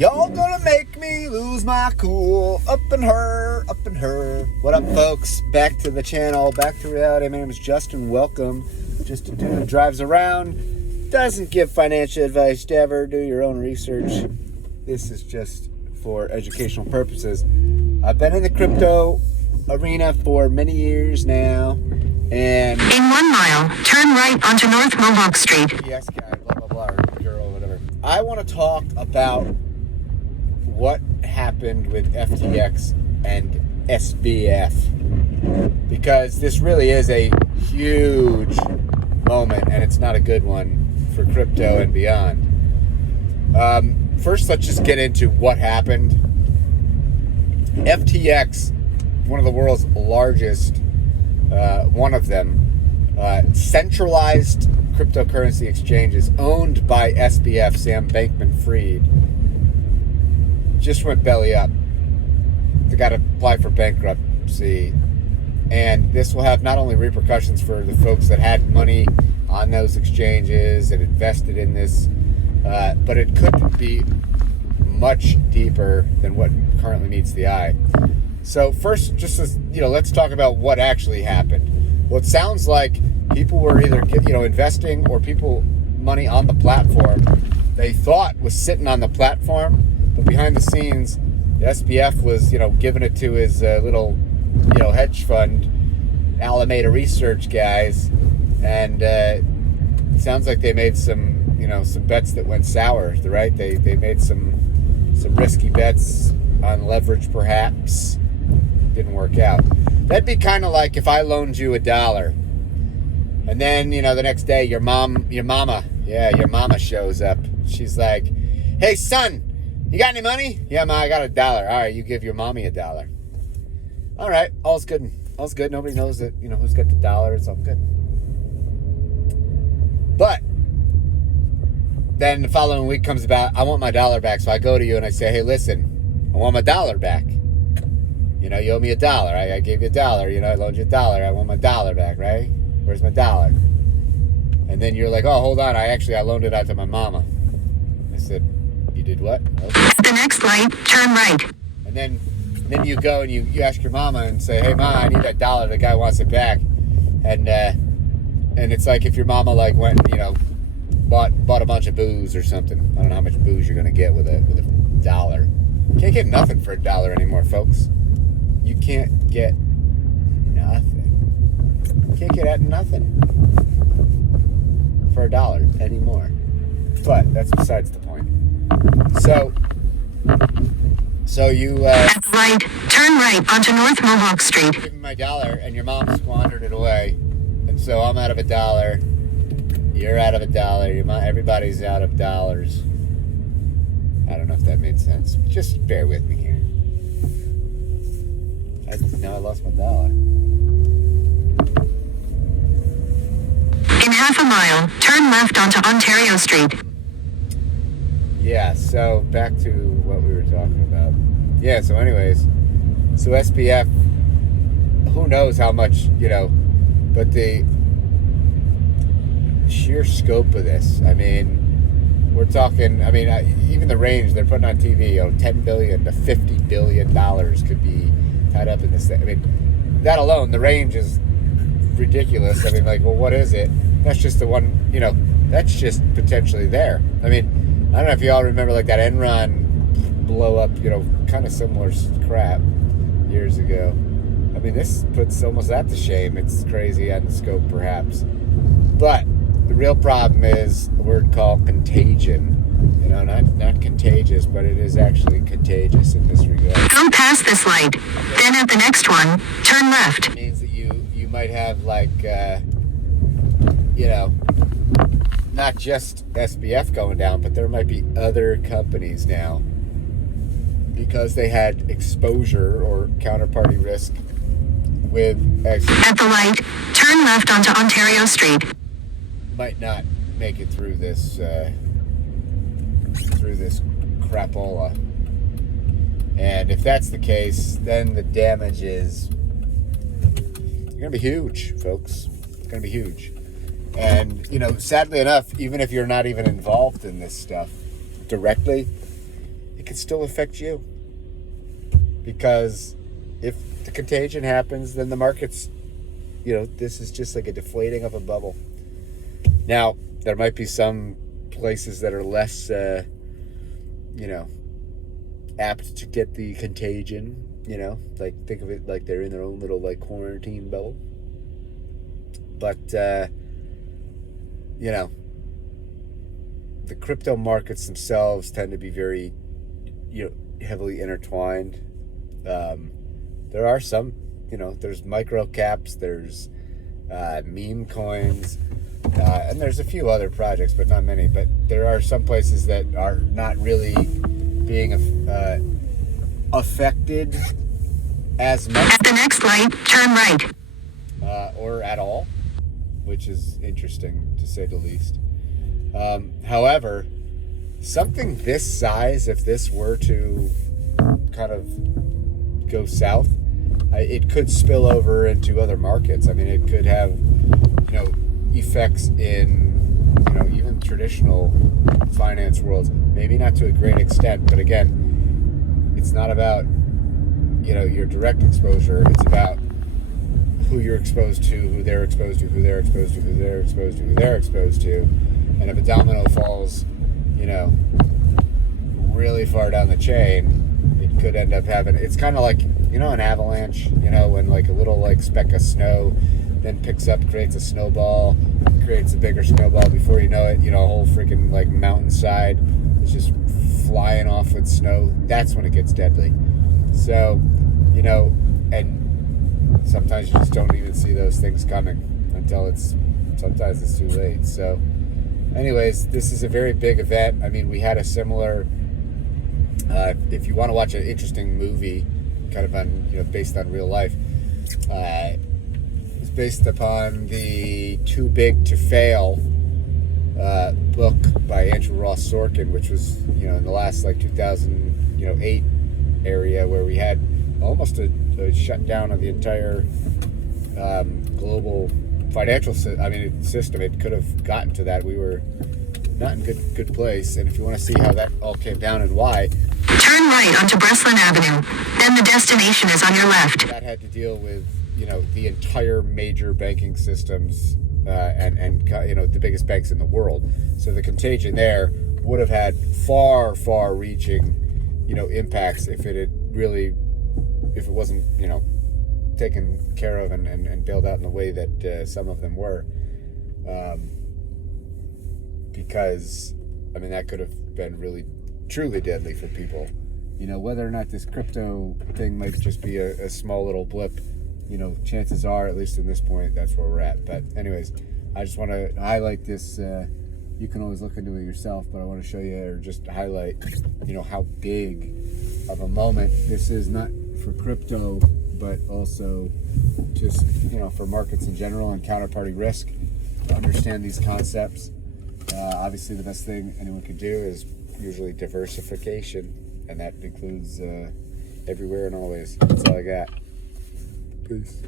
Y'all gonna make me lose my cool. Up in her, up in her. What up, folks? Back to the channel, back to reality. My name is Justin. Welcome. Just a dude who drives around, doesn't give financial advice, never do your own research. This is just for educational purposes. I've been in the crypto arena for many years now, and in 1 mile, turn right onto North Mohawk Street. Yes, guy, blah blah blah, or girl, whatever. I want to talk about what happened with FTX and Sbf, because this really is a huge moment, and it's not a good one for crypto and beyond. First, let's just get into what happened. FTX, one of the world's largest, one of them, centralized cryptocurrency exchanges owned by Sbf, Sam Bankman-Fried, just went belly up. They got to apply for bankruptcy. And this will have not only repercussions for the folks that had money on those exchanges and invested in this, but it could be much deeper than what currently meets the eye. So first, just as, let's talk about what actually happened. Well, it sounds like people were either investing, or people money on the platform they thought was sitting on the platform, but behind the scenes, the SBF was giving it to his little hedge fund, Alameda Research guys, and it sounds like they made some some bets that went sour, right? They made some risky bets on leverage, perhaps. Didn't work out. That'd be kind of like if I loaned you $1, and then the next day your mama shows up. She's like, "Hey son, you got any money?" "Yeah, ma, I got $1. "All right, you give your mommy $1. "All right, all's good. All's good. Nobody knows that who's got the dollar. It's all good." But then the following week comes about. I want my $1 back, so I go to you and I say, "Hey, listen, I want my $1 back. You owe me $1. I gave you $1. I loaned you $1. I want my $1 back, right? Where's my $1? And then you're like, "Oh, hold on. I loaned it out to my mama." I said, "You did what?" "Okay." At the next light, turn right. And then you go and you ask your mama and say, "Hey, ma, I need that $1. The guy wants it back." And it's like if your mama went bought a bunch of booze or something. I don't know how much booze you're gonna get with a $1. Can't get nothing for $1 anymore, folks. You can't get nothing. Can't get at nothing for $1 anymore. But that's besides the point. So you at the light, turn right onto North Mohawk Street. give me my $1, and your mom squandered it away, and so I'm out of $1. You're out of $1. Everybody's out of dollars. I don't know if that made sense. Just bear with me here. Now I lost my $1. In half a mile, turn left onto Ontario Street. Yeah, so back to what we were talking about. Yeah, so anyways, so SBF, who knows how much, but the sheer scope of this, we're talking, even the range they're putting on TV, $10 billion to $50 billion could be tied up in this thing. That alone, the range is ridiculous. Well, what is it? That's just the one, that's just potentially there. I don't know if you all remember that Enron blow up, kind of similar crap years ago. This puts almost that to shame. It's crazy on the scope, perhaps. But the real problem is a word called contagion. Not contagious, but it is actually contagious in this regard. Go past this light. Then at the next one, turn left. It means that you might have not just SBF going down, but there might be other companies now, because they had exposure or counterparty risk with At the light, turn left onto Ontario Street. Might not make it through this crapola. And if that's the case, then the damage is going to be huge, folks. It's going to be huge. And, sadly enough, even if you're not even involved in this stuff directly, it could still affect you. Because if the contagion happens, then the market's, this is just like a deflating of a bubble. Now, there might be some places that are less, apt to get the contagion, like think of it like they're in their own little like quarantine bubble. But, the crypto markets themselves tend to be very, heavily intertwined. There are some, there's micro caps, there's meme coins, and there's a few other projects, but not many. But there are some places that are not really being affected as much. At the next light, turn right. Or at all, which is interesting to say the least. However, something this size, if this were to kind of go south, it could spill over into other markets. I mean, it could have, effects in, even traditional finance worlds. Maybe not to a great extent, but again, it's not about, your direct exposure. It's about who you're exposed to, who they're exposed to, who they're exposed to, who they're exposed to, who they're exposed to. And if a domino falls, really far down the chain, it could end up having, it's kind of like, an avalanche, when like a little like speck of snow then picks up, creates a snowball, creates a bigger snowball. Before you know it, a whole freaking like mountainside is just flying off with snow. That's when it gets deadly. So, and sometimes you just don't even see those things coming until sometimes it's too late. So anyways, this is a very big event. I mean, we had a similar, if you want to watch an interesting movie, kind of on, based on real life, it's based upon the Too Big to Fail book by Andrew Ross Sorkin, which was, in the last like 2008 area, where we had almost a shutdown of the entire global financial system. It could have gotten to that. We were not in good place. And if you want to see how that all came down and why, turn right onto Breslin Avenue. Then the destination is on your left. That had to deal with, the entire major banking systems and the biggest banks in the world. So the contagion there would have had far-reaching, impacts if it wasn't, taken care of and bailed out in the way that some of them were. Because, that could have been really, truly deadly for people. Whether or not this crypto thing might just be a small little blip, chances are, at least in this point, that's where we're at. But anyways, I just want to highlight this. You can always look into it yourself, but I want to show you, or just highlight, how big of a moment this is, not for crypto, but also just, for markets in general and counterparty risk. To understand these concepts, obviously the best thing anyone could do is usually diversification, and that includes everywhere and always. That's all I got. Peace.